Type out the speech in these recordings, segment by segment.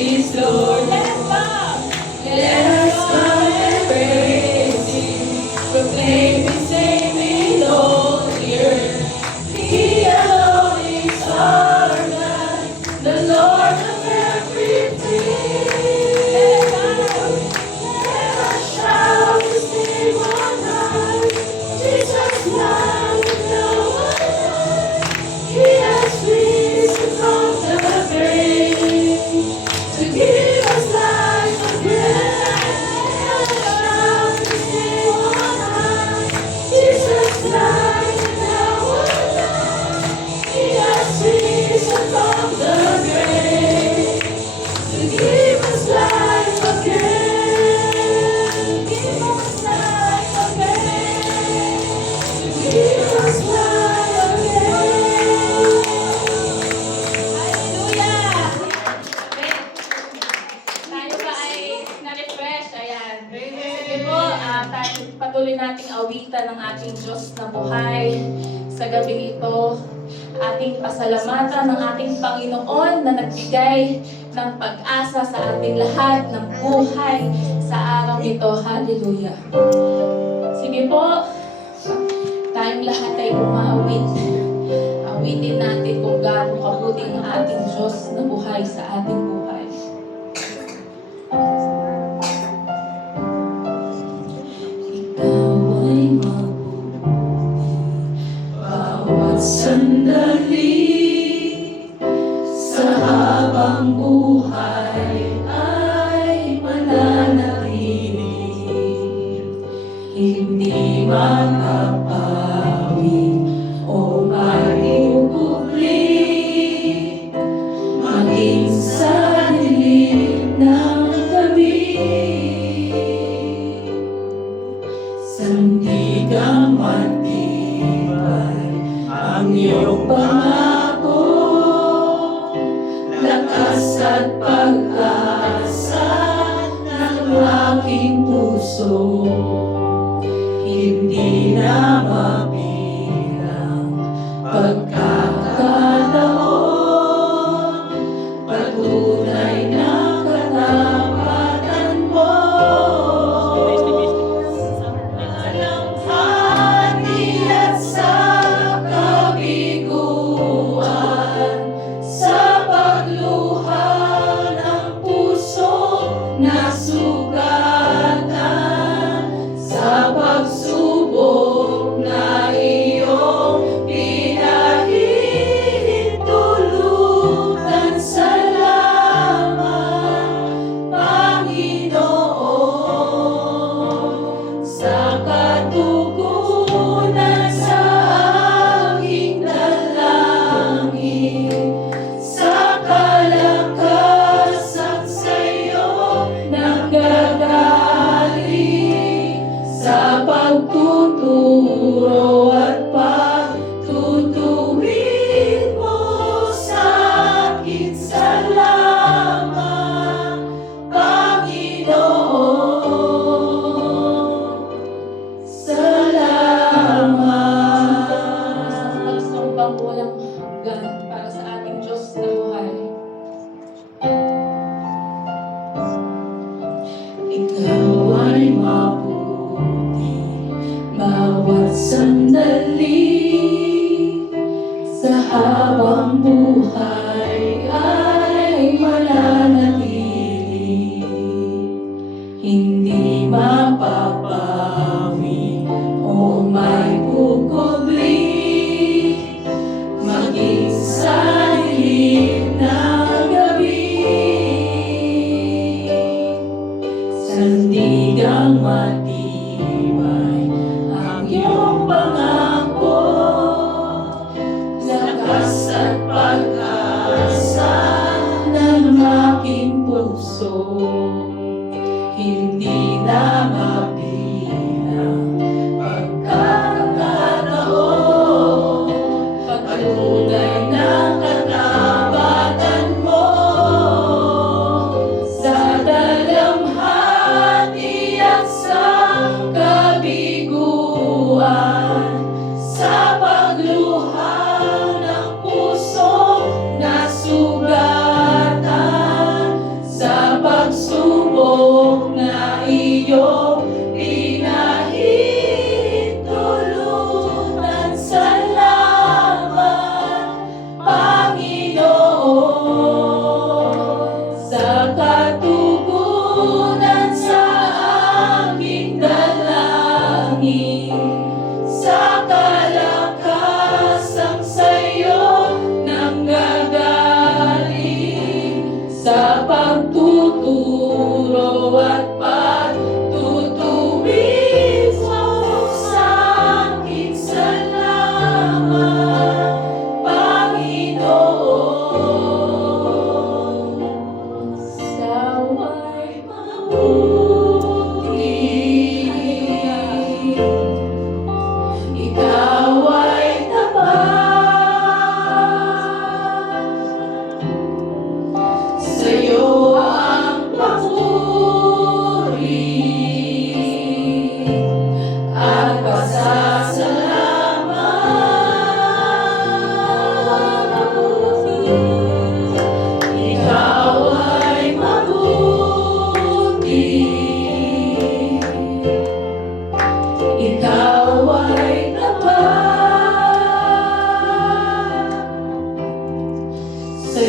mercies, Lord. Let us come and praise Him. Proclaim His name in all the earth. He alone is our God, the Lord of everything. Let us shout His name on high. Jesus, Lamb of God, He has risen from the grave to give us life again. Let us shout His name on high. Jesus, Lamb of God, He has risen from the grave to give us life again. Give us life again. Give us life again. Hallelujah! Tayo ba ay na-refresh? Ayan. Sige po, tayo patuloy nating awitan ng ating Diyos na buhay sa gabing ito. Ating pasalamatan ng ating Panginoon na nagbigay ng pag-asa sa ating lahat ng buhay sa araw ito. Hallelujah. Sige po, tayong lahat ay umawit. Awitin natin kung gaano kabuti ang ating Diyos na buhay sa ating buhay. Ikaw ay mabuti bawat sandali sa habang buhay ay mananatili. Hindi makapawi o maikukli maging sa dilim ng gabi. Sandigang matibay ang iyong pangako, lakas at pag-asa ng aking puso. Hindi na mabilang pagkakataon, patunay na katapatan mo. Walang hati at sa kabiguan, sa pagluha ng puso na sugatan, sa pagsubok na iyong pinahihintulutan. Salamat, Panginoon, sa katugunan sa aking dalangin, sa kalakasan sa'yo nanggagaling, sa pagtuturo at pagtutuwid mo sa akin. Salamat, Panginoon. Salamat. Pagsambang walang hanggan para sa ating Diyos na buhay. Ikaw ay mabuti bawat sandali sa habang buhay ay mananatili. Hindi mapapawi o may kukubli maging sa dilim ng gabi. Sandigang matibay ang iyong pangako, lakas at pag-asa ng aking puso. Hindi na mabilang pagkakataon, patunay ng katapatan mo, sa dalamhati at sa kabiguan, sa pagluha ng puso na sugatan,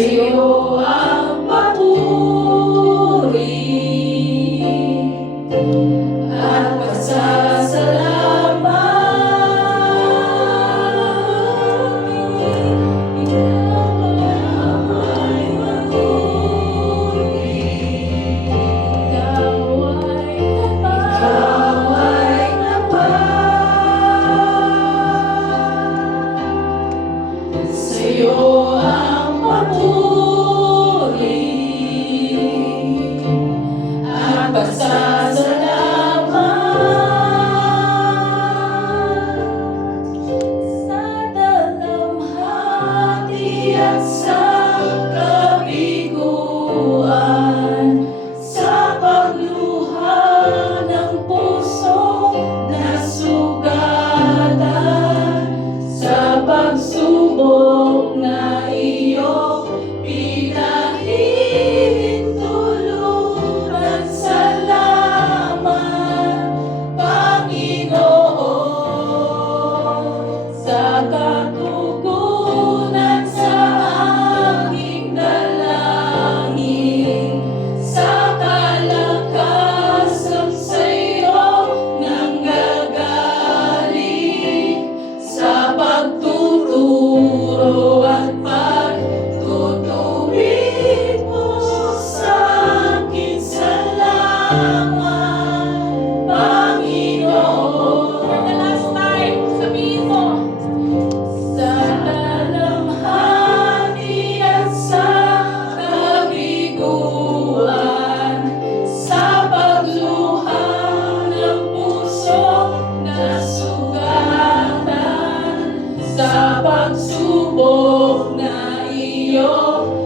Sa'yo ang papuri at pasasalamat. Ikaw ay tapat. Sa'yo ang papuri at pasasalamat. Sa dalamhati at sa kabiguan, sa pagluha ng pusong nasugatan, sa pagsubok na iyong pinahihintulutan. Salamat, Panginoon, sa katugunan sa aking dalangin, sa kalakasan sa'yo nanggagaling, sa pagtuturo at pagtutuwid mo sa akin. Salamat, Panginoon. For the last time, sabihin mo. Sa dalamhati at sa kabiguan, sa pagluha ng pusong nasugatan, sa pagsubok na iyong